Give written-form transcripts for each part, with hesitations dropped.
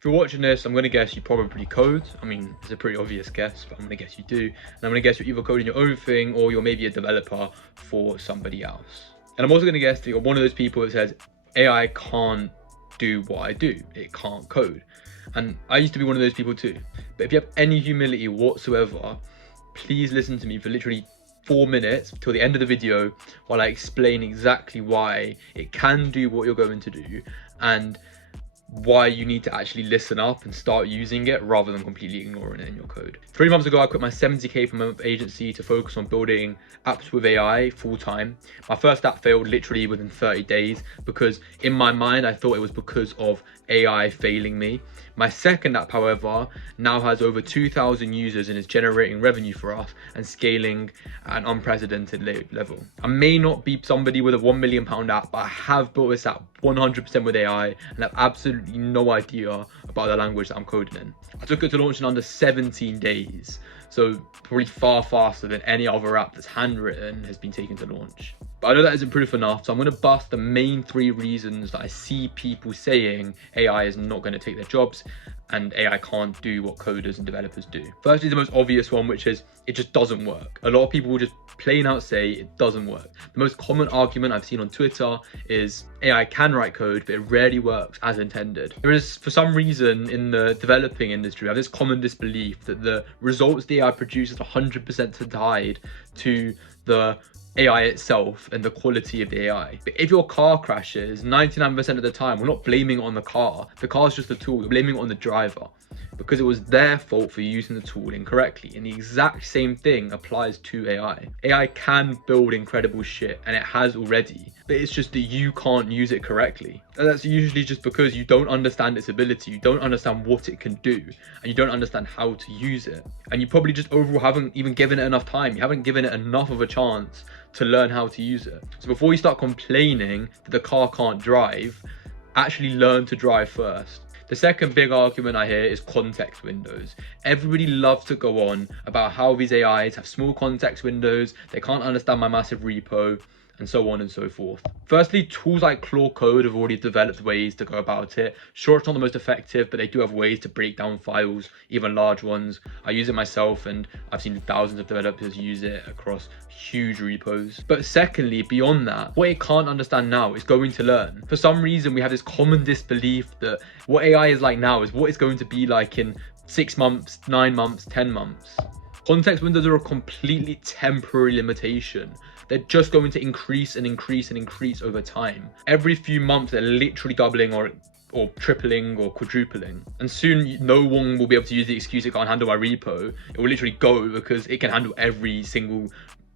If you're watching this, I'm going to guess you probably code. I mean, it's a pretty obvious guess, but I'm going to guess you do. And I'm going to guess you're either coding your own thing or you're maybe a developer for somebody else. And I'm also going to guess that you're one of those people that says, AI can't do what I do. It can't code. And I used to be one of those people too. But if you have any humility whatsoever, please listen to me for literally 4 minutes till the end of the video while I explain exactly why it can do what you're going to do and why you need to actually listen up and start using it rather than completely ignoring it in your code. 3 months ago, I quit my 70k per month agency to focus on building apps with AI full time. My first app failed literally within 30 days because in my mind, I thought it was because of AI failing me. My second app, however, now has over 2,000 users and is generating revenue for us and scaling at an unprecedented level. I may not be somebody with a £1 million app, but I have built this app 100% with AI and have absolutely no idea about the language that I'm coding in. I took it to launch in under 17 days, so probably far faster than any other app that's handwritten has been taken to launch. But I know that isn't proof enough, so I'm going to bust the main 3 reasons that I see people saying AI is not going to take their jobs and AI can't do what coders and developers do. Firstly, the most obvious one, which is it just doesn't work. A lot of people will just plain out say it doesn't work. The most common argument I've seen on Twitter is AI can write code, but it rarely works as intended. There is, for some reason, in the developing industry, I have this common disbelief that the results the AI produces 100% tied to the AI itself and the quality of the AI. But if your car crashes, 99% of the time, we're not blaming it on the car. The car's just a tool. We're blaming it on the driver because it was their fault for using the tool incorrectly. And the exact same thing applies to AI. AI can build incredible shit, and it has already, but it's just that you can't use it correctly. And that's usually just because you don't understand its ability, you don't understand what it can do, and you don't understand how to use it. And you probably just overall haven't even given it enough time. You haven't given it enough of a chance to learn how to use it. So before you start complaining that the car can't drive, actually learn to drive first. The second big argument I hear is context windows. Everybody loves to go on about how these AIs have small context windows, they can't understand my massive repo, and so on and so forth. Firstly, tools like Claude Code have already developed ways to go about it. Sure, it's not the most effective, but they do have ways to break down files, even large ones. I use it myself and I've seen thousands of developers use it across huge repos. But secondly, beyond that, what it can't understand now is going to learn. For some reason, we have this common disbelief that what AI is like now is what it's going to be like in 6 months, 9 months, 10 months. Context windows are a completely temporary limitation. They're just going to increase and increase and increase over time. Every few months, they're literally doubling or tripling or quadrupling. And soon no one will be able to use the excuse it can't handle my repo. It will literally go because it can handle every single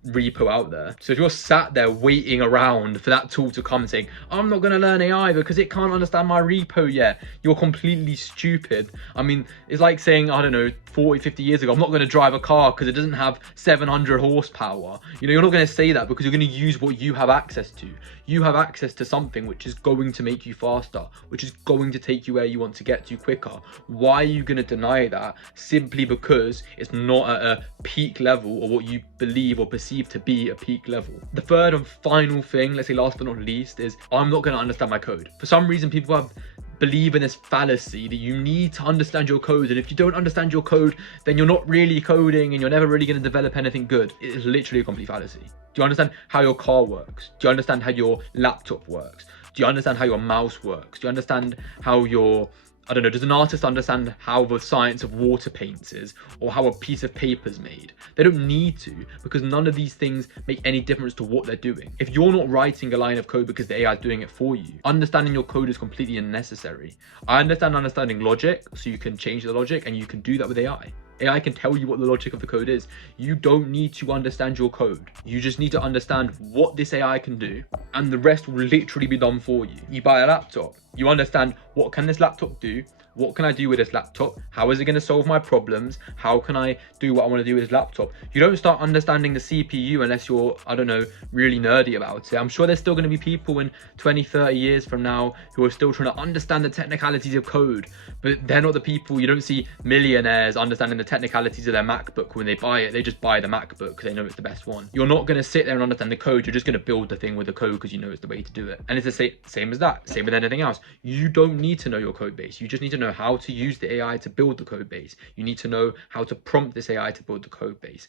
repo out there. So if you're sat there waiting around for that tool to come and saying, I'm not going to learn AI because it can't understand my repo yet, you're completely stupid. I mean, it's like saying, I don't know, 40, 50 years ago, I'm not going to drive a car because it doesn't have 700 horsepower. You know, you're not going to say that because you're going to use what you have access to. You have access to something which is going to make you faster, which is going to take you where you want to get to quicker. Why are you going to deny that simply because it's not at a peak level or what you believe or perceive to be a peak level? The third and final thing, let's say last but not least, is I'm not going to understand my code. For some reason, people believe in this fallacy that you need to understand your code, and if you don't understand your code, then you're not really coding and you're never really going to develop anything good. It is literally a complete fallacy. Do you understand how your car works? Do you understand how your laptop works? Do you understand how your mouse works? Do you understand how your, I don't know, does an artist understand how the science of water paints is, or how a piece of paper is made? They don't need to, because none of these things make any difference to what they're doing. If you're not writing a line of code because the AI is doing it for you, understanding your code is completely unnecessary. I understand understanding logic, so you can change the logic, and you can do that with AI. AI can tell you what the logic of the code is. You don't need to understand your code. You just need to understand what this AI can do, and the rest will literally be done for you. You buy a laptop, you understand what can this laptop do, what can I do with this laptop, how is it going to solve my problems, how can I do what I want to do with this laptop. You don't start understanding the CPU unless you're, I don't know, really nerdy about it. I'm sure there's still going to be people in 20, 30 years from now who are still trying to understand the technicalities of code, but they're not the people. You don't see millionaires understanding the technicalities of their MacBook when they buy it. They just buy the MacBook because they know it's the best one. You're not going to sit there and understand the code. You're just going to build the thing with the code because you know it's the way to do it. And it's the same as that, same with anything else. You don't need to know your code base. You just need to know know how to use the AI to build the code base. You need to know how to prompt this AI to build the code base.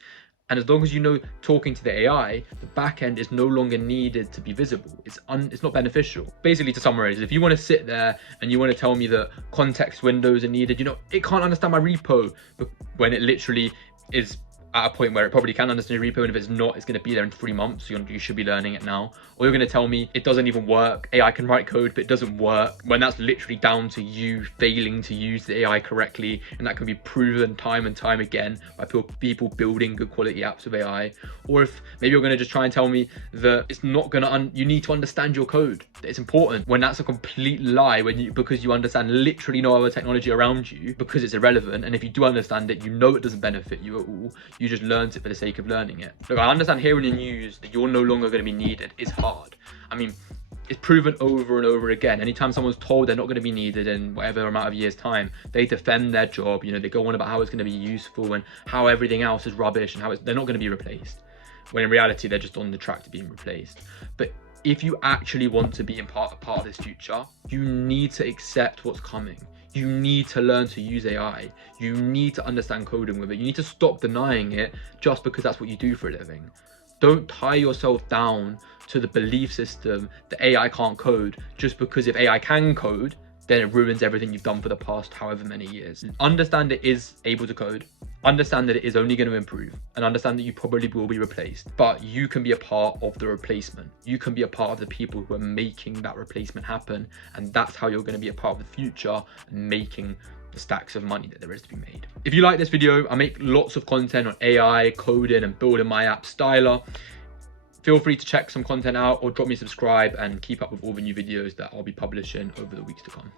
And as long as you know talking to the AI, the backend is no longer needed to be visible. It's not beneficial. Basically, to summarize, if you want to sit there and you want to tell me that context windows are needed, it can't understand my repo when it literally is at a point where it probably can understand your repo, and if it's not, it's going to be there in 3 months. So you should be learning it now. Or you're going to tell me it doesn't even work. AI can write code, but it doesn't work, when that's literally down to you failing to use the AI correctly, and that can be proven time and time again by people building good quality apps with AI. Or if maybe you're going to just try and tell me that it's not going to, you need to understand your code, that it's important, when that's a complete lie, because you understand literally no other technology around you, because it's irrelevant. And if you do understand it, it doesn't benefit you at all. You just learned it for the sake of learning it. Look, I understand hearing the news that you're no longer going to be needed is hard. I mean, it's proven over and over again. Anytime someone's told they're not going to be needed in whatever amount of years' time, they defend their job. They go on about how it's going to be useful and how everything else is rubbish and how they're not going to be replaced. When in reality, they're just on the track to being replaced. But if you actually want to be part of this future, you need to accept what's coming. You need to learn to use AI. You need to understand coding with it. You need to stop denying it just because that's what you do for a living. Don't tie yourself down to the belief system that AI can't code just because if AI can code, then it ruins everything you've done for the past however many years. Understand it is able to code. Understand that it is only going to improve, and understand that you probably will be replaced, but you can be a part of the replacement. You can be a part of the people who are making that replacement happen, and that's how you're going to be a part of the future and making the stacks of money that there is to be made. If you like this video, I make lots of content on AI, coding, and building my app Styler. Feel free to check some content out or drop me a subscribe and keep up with all the new videos that I'll be publishing over the weeks to come.